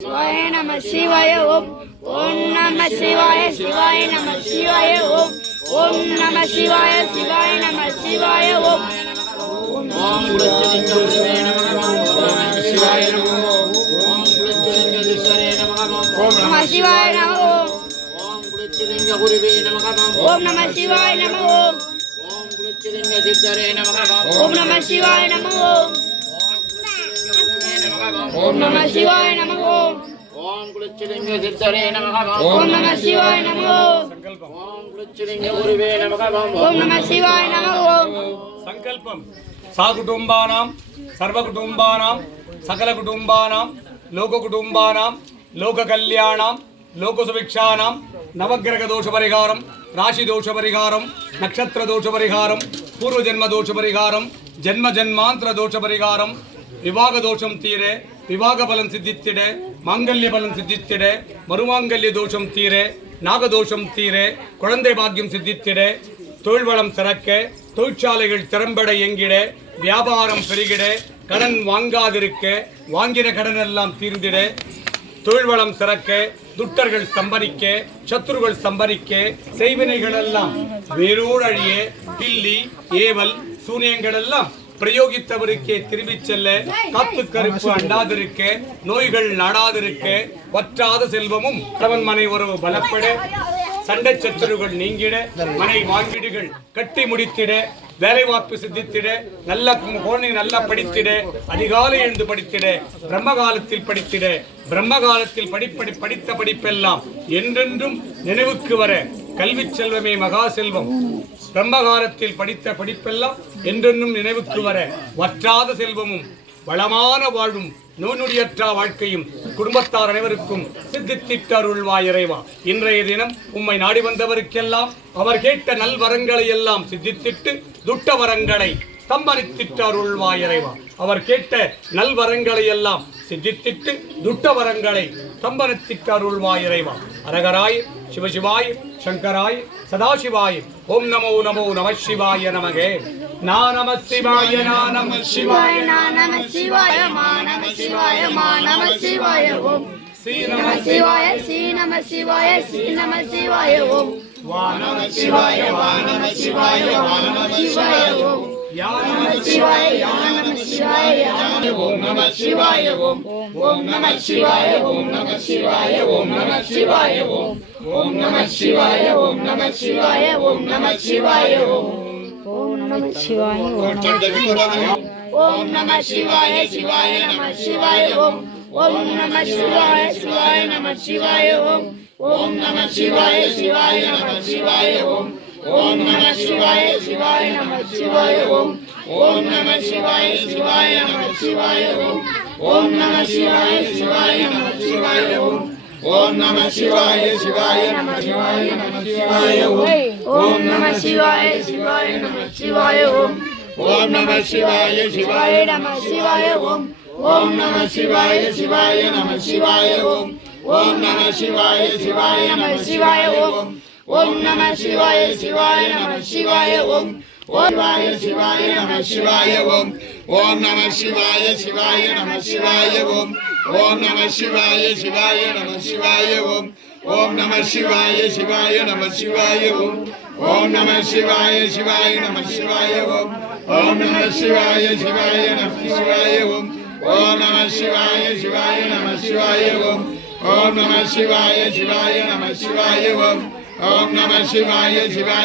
शिवाय नमः शिवाय ओम ओम नमः शिवाय शिवाय नमः शिवाय ओम ओम नमः शिवाय शिवाय नमः शिवाय ओम ओम गुरुचलिंगेश्वरे नमः ओम शिवाय नमः ओम गुरुचलिंगेश्वरे नमः ओम नमः शिवाय नमः ओम गुरुचलिंगगुरुवे नमः ओम नमः शिवाय नमः ओम गुरुचलिंगसिद्धरे नमः ओम नमः शिवाय नमः ओम नमः शिवाय नमः ओम गुरुचलिंगसिद्धरे नमः ओम नमः शिवाय नमः ओम गुरुचलिंगगुरुवे नमः ओम नमः शिवाय नमः संकल्पम साकुटुंबानां सर्वकुटुंबानां सकलकुटुंबानां लोककुटुंबानां लोककल्याणां लोकसुभिक्षाणां नवग्रह दोष परिहारं राशि दोष परिहारं नक्षत्र दोष परिहारं पूर्व जन्म दोष परिहारं जन्म जन्मांतर दोष परिहारं विवाह दोषम तीरे विवाह बलन सिद्धित्तिडे मांगल्य बलन सिद्धित्तिडे मरुमांगल्य दोषम तीरे नागदोषम तीरे कुழந்தை பாக்கியம் சித்தித்திட தொழில் வளம் சிறக்க தொழிற்சாலைகள் திறம்பட இயங்கிட வியாபாரம் பெருகிட கடன் வாங்காதிருக்க வாங்கின கடன் எல்லாம் தீர்ந்திட தொழில் வளம் சிறக்க துட்டர்கள் சம்பரிக்க சத்துருகள் சம்பரிக்க செய்வினைகள் எல்லாம் வேரோடு அழிய பில்லி ஏவல் சூனியங்கள் எல்லாம் பிரயோகித்தவருக்கே திரும்பி செல்ல காத்து கருப்பு அண்டாதிருக்க நோய்கள் நாடாதிருக்க வற்றாத செல்வமும் தவன் மனை உறவு பலப்பட சண்டை சச்சரவுகள் நீங்கிட மனை வாங்கிடுகள் கட்டி முடித்திட வேலை வாய்ப்பு சித்தித்திட நல்ல குழந்தைங்க நல்லா படித்திட அதிகாலை எழுந்து படித்திட பிரம்ம காலத்தில் படித்திட பிரம்ம காலத்தில் படித்த படிப்பெல்லாம் என்றென்றும் நினைவுக்கு வர கல்வி செல்வமே மகா செல்வம் பிரம்மகாலத்தில் படித்த படிப்பெல்லாம் என்றென்னும் நினைவுக்கு வர வற்றாத செல்வமும் வளமான வாழ்வும் நோய்நொடியற்ற வாழ்க்கையும் குடும்பத்தார் அனைவருக்கும் சித்தித்திட்டருள்வாய் இறைவா. இன்றைய தினம் உம்மை நாடி வந்தவருக்கெல்லாம் அவர் கேட்ட நல்வரங்களை எல்லாம் சித்தித்திட்டு துட்ட வரங்களை ஸ்தம்பனித்திட்டருள்வாய் இறைவா. அவர் கேட்ட நல்வரங்களை எல்லாம் சித்தித்திட்டு துட்ட வரங்களை ஸ்தம்பனித்திட்டருள்வாய் இறைவா. அரகராய் சிவசிவாய் சங்கராய் சதாசிவாய் ஓம் நமோ நமோ நம சிவாய நமகே. நா நம சிவாய நா நம சிவாய நா நம சிவாய மா நம சிவாய மா நம சிவாய ஓம் ஸ்ரீ நம சிவாய ஸ்ரீ நம சிவாய ஸ்ரீ நம சிவாய ஓம் வா நம சிவாய வா நம சிவாய வா நம சிவாய ஓம் யா நம சிவாய யா நம சிவாய யா ஓம் நம சிவாய ஓம் ஓம் நம சிவாய ஓம் நம சிவாய ஓம் நம சிவாய ஓம் ஓம் நம சிவாய ஓம் நம சிவாய ஓம் நம சிவாய ஓம் ஓம் நம சிவாய ஓம் நம சிவாய சிவாய நம சிவாய ஓம் ஓம் நம சிவாய சிவாய நம சிவாய ஓம் ஓம் நம சிவாய சிவாய நம சிவாய ஓம் ஓம் நம சிவாய சிவாய நம சிவாய ஓம் ஓம் நம சிவாய சிவாய நம சிவாய ஓம் ஓம் நம சிவாய சிவாய நம சிவாய ஓம் ஓம் நம சிவாய சிவாய நம சிவாய நம சிவாய ஓம் நம சிவாய சிவாய நம சிவாய ஓம் ஓம் நம சிவாய சிவாய நம சிவாய ஓம் ஓம் நம சிவாய சிவாய நம சிவாய ஓம் ஓம் நம சிவாய சிவாய நம சிவாய ஓம் ஓம் நம சிவாய சிவாய நம சிவாய ஓம் ஓம் சிவாய நம சிவாய ஓம் ஓம் நம சிவாய சிவாய நம சிவாய ஓம் ஓம் நம சிவாய சிவாய நம சிவாய ஓம் ஓம் நம சிவாய சிவாய நம சிவாய ஓம் ஓம் நம சிவாய சிவாய நம சிவாய ஓம் ஓம் நம சிவாய சிவாய நம சிவாய ஓம் ஓம் நம சிவாய சிவாய நம சிவாய ஓம் ஓம் நம சிவாய சிவாய நம சிவாய ஓம் ஓம் நம சிவாய சிவாய